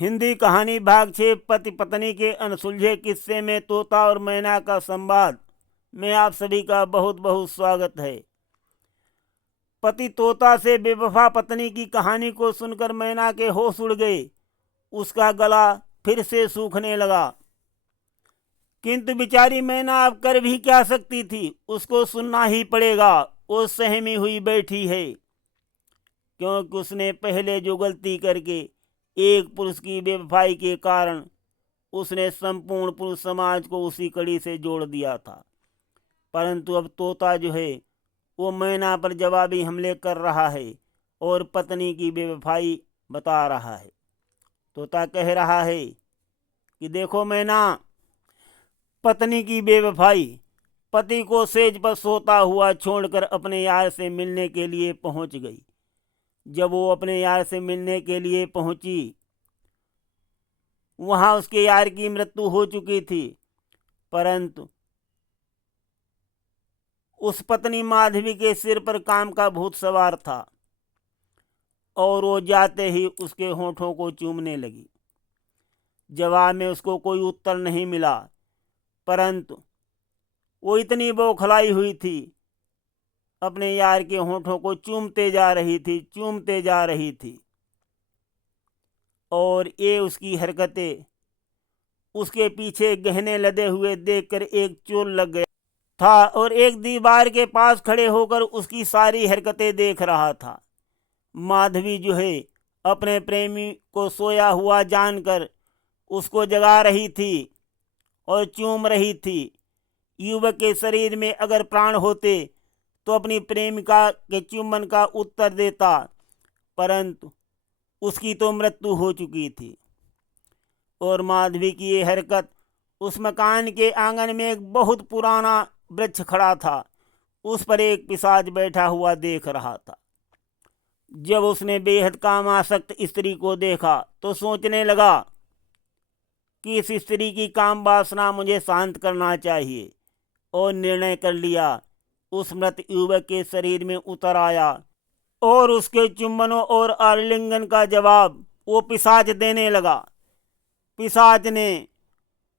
हिंदी कहानी भाग 6 पति पत्नी के अनसुलझे किस्से में तोता और मैना का संवाद में आप सभी का बहुत बहुत स्वागत है। पति तोता से बेवफा पत्नी की कहानी को सुनकर मैना के होश उड़ गए। उसका गला फिर से सूखने लगा, किंतु बेचारी मैना अब कर भी क्या सकती थी। उसको सुनना ही पड़ेगा। वो सहमी हुई बैठी है, क्योंकि उसने पहले जो गलती करके एक पुरुष की बेवफाई के कारण उसने संपूर्ण पुरुष समाज को उसी कड़ी से जोड़ दिया था। परंतु अब तोता जो है वो मैना पर जवाबी हमले कर रहा है और पत्नी की बेवफाई बता रहा है। तोता कह रहा है कि देखो मैना, पत्नी की बेवफाई। पति को सेज पर सोता हुआ छोड़कर अपने यार से मिलने के लिए पहुंच गई। जब वो अपने यार से मिलने के लिए पहुंची, वहां उसके यार की मृत्यु हो चुकी थी। परंतु उस पत्नी माधवी के सिर पर काम का भूत सवार था और वो जाते ही उसके होठों को चूमने लगी। जवाब में उसको कोई उत्तर नहीं मिला, परंतु वो इतनी बौखलाई हुई थी, अपने यार के होठों को चूमते जा रही थी। और ये उसकी हरकतें उसके पीछे गहने लदे हुए देखकर एक चोर लग गया था और एक दीवार के पास खड़े होकर उसकी सारी हरकतें देख रहा था। माधवी जो है अपने प्रेमी को सोया हुआ जानकर उसको जगा रही थी और चूम रही थी। युवक के शरीर में अगर प्राण होते तो अपनी प्रेमिका के चुम्बन का उत्तर देता, परंतु उसकी तो मृत्यु हो चुकी थी। और माधवी की ये हरकत उस मकान के आंगन में एक बहुत पुराना वृक्ष खड़ा था, उस पर एक पिशाच बैठा हुआ देख रहा था। जब उसने बेहद कामासक्त स्त्री को देखा तो सोचने लगा कि इस स्त्री की काम वासना मुझे शांत करना चाहिए, और निर्णय कर लिया। उस मृत युवक के शरीर में उतर आया और उसके चुम्बनों और आलिंगन का जवाब वो पिशाच देने लगा। पिशाच ने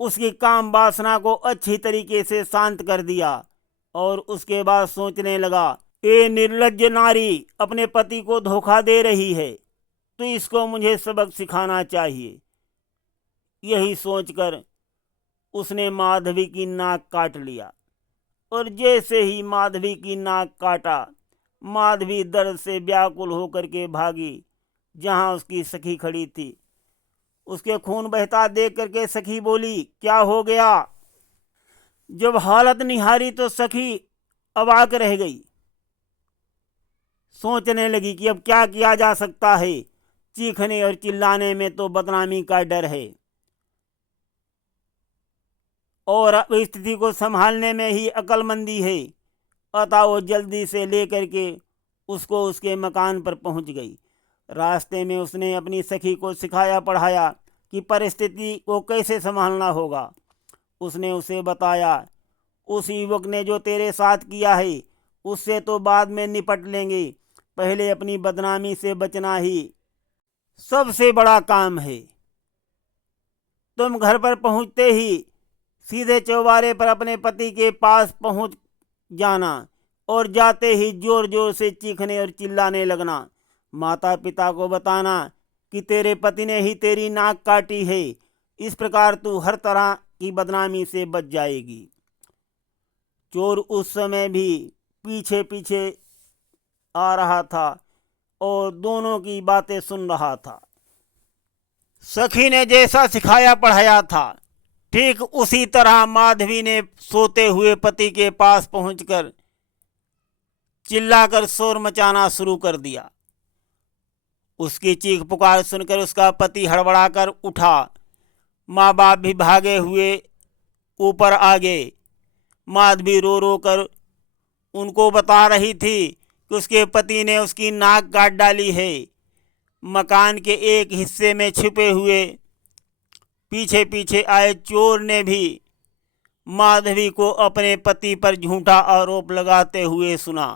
उसकी काम वासना को अच्छी तरीके से शांत कर दिया और उसके बाद सोचने लगा, ये निर्लज्ज नारी अपने पति को धोखा दे रही है, तो इसको मुझे सबक सिखाना चाहिए। यही सोचकर उसने माधवी की नाक काट लिया और जैसे ही माधवी की नाक काटा, माधवी दर्द से व्याकुल होकर के भागी जहां उसकी सखी खड़ी थी। उसके खून बहता देख करके सखी बोली, क्या हो गया? जब हालत निहारी तो सखी अवाक रह गई। सोचने लगी कि अब क्या किया जा सकता है। चीखने और चिल्लाने में तो बदनामी का डर है और स्थिति को संभालने में ही अक्लमंदी है। अतः वो जल्दी से लेकर के उसको उसके मकान पर पहुंच गई। रास्ते में उसने अपनी सखी को सिखाया पढ़ाया कि परिस्थिति को कैसे संभालना होगा। उसने उसे बताया, उस युवक ने जो तेरे साथ किया है उससे तो बाद में निपट लेंगे, पहले अपनी बदनामी से बचना ही सबसे बड़ा काम है। तुम घर पर पहुंचते ही सीधे चौबारे पर अपने पति के पास पहुंच जाना और जाते ही जोर जोर से चीखने और चिल्लाने लगना। माता पिता को बताना कि तेरे पति ने ही तेरी नाक काटी है। इस प्रकार तू हर तरह की बदनामी से बच जाएगी। चोर उस समय भी पीछे पीछे आ रहा था और दोनों की बातें सुन रहा था। सखी ने जैसा सिखाया पढ़ाया था, ठीक उसी तरह माधवी ने सोते हुए पति के पास पहुंचकर चिल्लाकर शोर मचाना शुरू कर दिया। उसकी चीख पुकार सुनकर उसका पति हड़बड़ाकर उठा। माँ बाप भी भागे हुए ऊपर आ गए। माधवी रो रो कर उनको बता रही थी कि उसके पति ने उसकी नाक काट डाली है। मकान के एक हिस्से में छिपे हुए पीछे पीछे आए चोर ने भी माधवी को अपने पति पर झूठा आरोप लगाते हुए सुना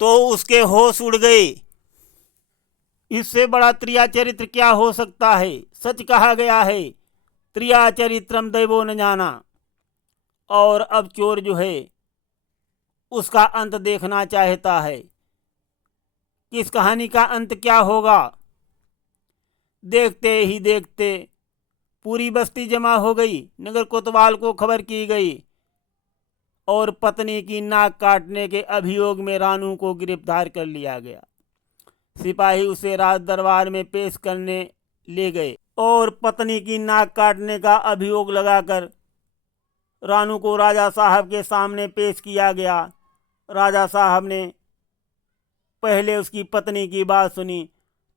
तो उसके होश उड़ गए। इससे बड़ा त्रियाचरित्र क्या हो सकता है। सच कहा गया है, त्रियाचरित्रम दैवो न जाना। और अब चोर जो है उसका अंत देखना चाहता है कि इस कहानी का अंत क्या होगा। देखते ही देखते पूरी बस्ती जमा हो गई। नगर कोतवाल को खबर की गई और पत्नी की नाक काटने के अभियोग में रानू को गिरफ्तार कर लिया गया। सिपाही उसे राज दरबार में पेश करने ले गए और पत्नी की नाक काटने का अभियोग लगाकर रानू को राजा साहब के सामने पेश किया गया। राजा साहब ने पहले उसकी पत्नी की बात सुनी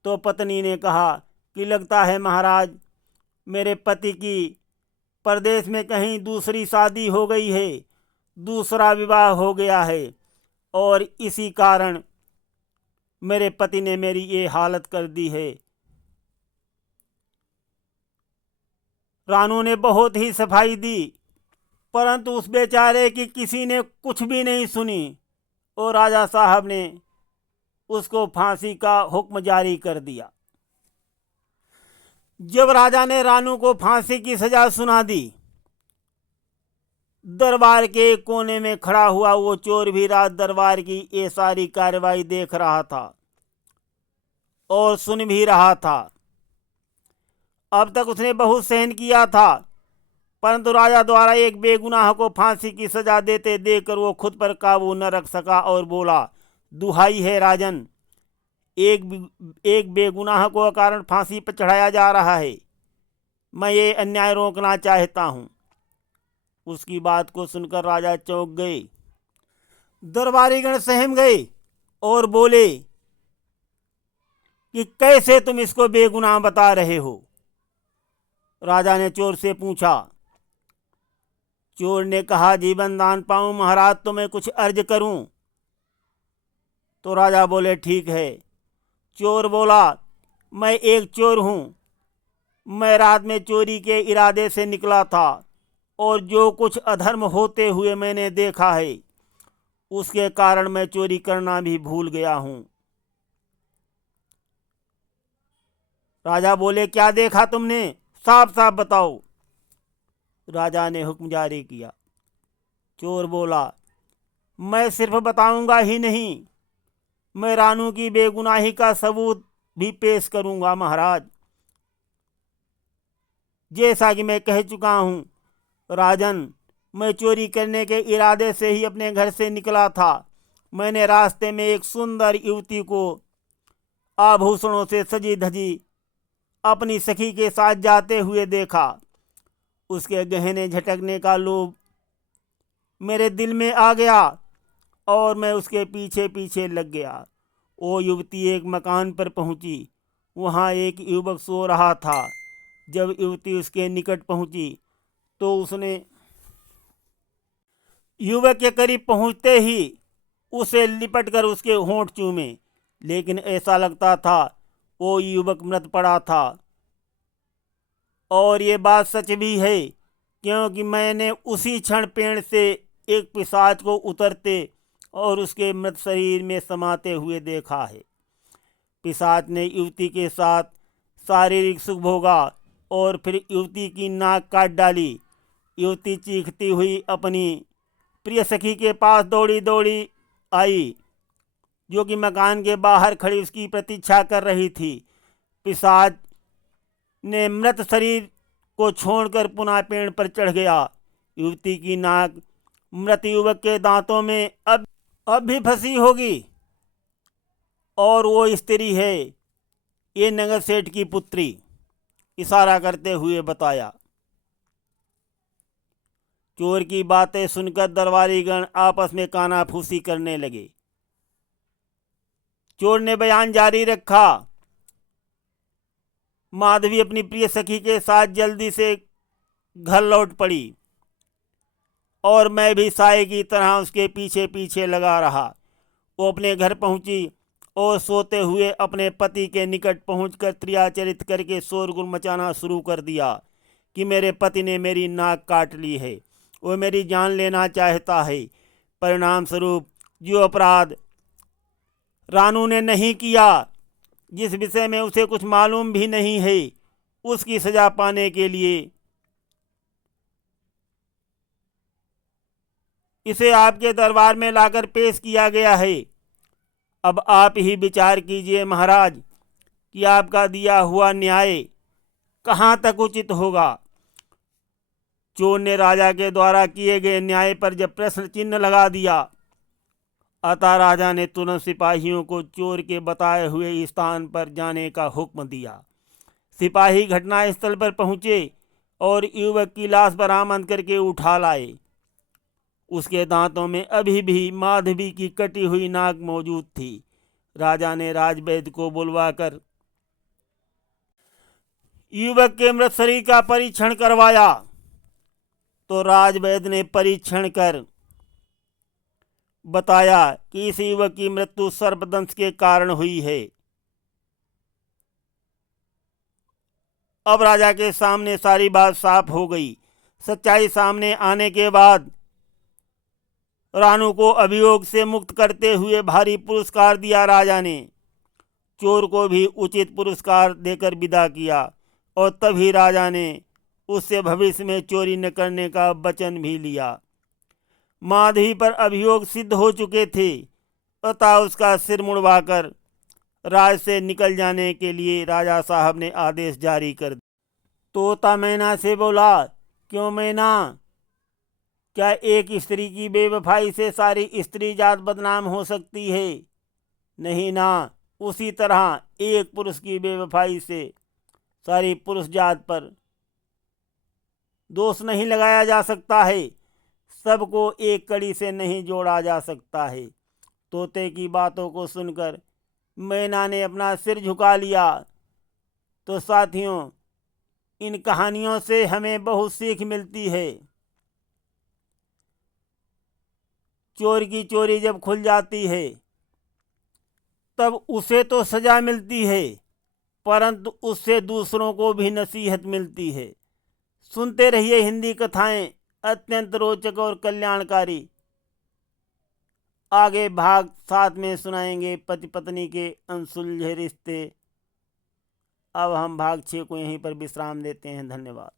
तो पत्नी ने कहा कि लगता है महाराज, मेरे पति की परदेश में कहीं दूसरी शादी हो गई है, दूसरा विवाह हो गया है और इसी कारण मेरे पति ने मेरी ये हालत कर दी है। रानू ने बहुत ही सफाई दी, परंतु उस बेचारे की किसी ने कुछ भी नहीं सुनी और राजा साहब ने उसको फांसी का हुक्म जारी कर दिया। जब राजा ने रानू को फांसी की सजा सुना दी, दरबार के कोने में खड़ा हुआ वो चोर भी राज दरबार की ये सारी कार्रवाई देख रहा था और सुन भी रहा था। अब तक उसने बहुत सहन किया था, परंतु राजा द्वारा एक बेगुनाह को फांसी की सजा देते देखकर वो खुद पर काबू न रख सका और बोला, दुहाई है राजन, एक बेगुनाह को कारण फांसी पर चढ़ाया जा रहा है। मैं ये अन्याय रोकना चाहता हूँ। उसकी बात को सुनकर राजा चौंक गए। दरबारीगण सहम गए और बोले कि कैसे तुम इसको बेगुनाह बता रहे हो। राजा ने चोर से पूछा। चोर ने कहा, जीवन दान पाऊं महाराज तो मैं कुछ अर्ज करूं। तो राजा बोले, ठीक है। चोर बोला, मैं एक चोर हूं। मैं रात में चोरी के इरादे से निकला था और जो कुछ अधर्म होते हुए मैंने देखा है उसके कारण मैं चोरी करना भी भूल गया हूं। राजा बोले, क्या देखा तुमने, साफ साफ बताओ। राजा ने हुक्म जारी किया। चोर बोला, मैं सिर्फ बताऊंगा ही नहीं, मैं रानू की बेगुनाही का सबूत भी पेश करूंगा महाराज। जैसा कि मैं कह चुका हूं राजन, मैं चोरी करने के इरादे से ही अपने घर से निकला था। मैंने रास्ते में एक सुंदर युवती को आभूषणों से सजी धजी अपनी सखी के साथ जाते हुए देखा। उसके गहने झटकने का लोभ मेरे दिल में आ गया और मैं उसके पीछे पीछे लग गया। वो युवती एक मकान पर पहुंची। वहां एक युवक सो रहा था। जब युवती उसके निकट पहुंची तो उसने युवक के करीब पहुंचते ही उसे लिपटकर उसके होंठ चूमे, लेकिन ऐसा लगता था वो युवक मृत पड़ा था। और ये बात सच भी है, क्योंकि मैंने उसी क्षण पेड़ से एक पिशाच को उतरते और उसके मृत शरीर में समाते हुए देखा है। पिशाच ने युवती के साथ शारीरिक सुख भोगा और फिर युवती की नाक काट डाली। युवती चीखती हुई अपनी प्रिय सखी के पास दौड़ी दौड़ी आई, जो कि मकान के बाहर खड़ी उसकी प्रतीक्षा कर रही थी। पिशाच ने मृत शरीर को छोड़कर पुनः पेड़ पर चढ़ गया। युवती की नाक मृत युवक के दांतों में अब भी फंसी होगी और वो स्त्री है, ये नगर सेठ की पुत्री, इशारा करते हुए बताया। चोर की बातें सुनकर दरबारीगण आपस में कानाफूसी करने लगे। चोर ने बयान जारी रखा। माधवी अपनी प्रिय सखी के साथ जल्दी से घर लौट पड़ी और मैं भी साए की तरह उसके पीछे पीछे लगा रहा। वो अपने घर पहुंची और सोते हुए अपने पति के निकट पहुंचकर त्रियाचरित करके शोरगुल मचाना शुरू कर दिया कि मेरे पति ने मेरी नाक काट ली है, वो मेरी जान लेना चाहता है। परिणाम स्वरूप जो अपराध रानू ने नहीं किया, जिस विषय में उसे कुछ मालूम भी नहीं है, उसकी सजा पाने के लिए इसे आपके दरबार में लाकर पेश किया गया है। अब आप ही विचार कीजिए महाराज कि आपका दिया हुआ न्याय कहाँ तक उचित होगा। चोर ने राजा के द्वारा किए गए न्याय पर जब प्रश्न चिन्ह लगा दिया, अतः राजा ने तुरंत सिपाहियों को चोर के बताए हुए स्थान पर जाने का हुक्म दिया। सिपाही घटनास्थल पर पहुंचे और युवक की लाश बरामद करके उठा लाए। उसके दांतों में अभी भी माधवी की कटी हुई नाक मौजूद थी। राजा ने राजवैद्य को बुलवाकर युवक के मृत शरीर का परीक्षण करवाया, तो राजवैद्य ने परीक्षण कर बताया कि इस युवक की मृत्यु सर्पदंश के कारण हुई है। अब राजा के सामने सारी बात साफ हो गई। सच्चाई सामने आने के बाद रानू को अभियोग से मुक्त करते हुए भारी पुरस्कार दिया राजा ने। चोर को भी उचित पुरस्कार देकर विदा किया और तभी राजा ने उससे भविष्य में चोरी न करने का वचन भी लिया। माधवी पर अभियोग सिद्ध हो चुके थे, अतः उसका सिर मुड़वाकर राज से निकल जाने के लिए राजा साहब ने आदेश जारी कर दिया। तोता मैना से बोला, क्यों मैना, क्या एक स्त्री की बेवफाई से सारी स्त्री जात बदनाम हो सकती है? नहीं ना, उसी तरह एक पुरुष की बेवफाई से सारी पुरुष जात पर दोष नहीं लगाया जा सकता है। सबको एक कड़ी से नहीं जोड़ा जा सकता है। तोते की बातों को सुनकर मैना ने अपना सिर झुका लिया। तो साथियों, इन कहानियों से हमें बहुत सीख मिलती है। चोर की चोरी जब खुल जाती है तब उसे तो सजा मिलती है, परंतु उससे दूसरों को भी नसीहत मिलती है। सुनते रहिए हिंदी कथाएं, अत्यंत रोचक और कल्याणकारी। आगे भाग 7 में सुनाएंगे पति पत्नी के अनसुलझे रिश्ते। अब हम भाग 6 को यहीं पर विश्राम देते हैं। धन्यवाद।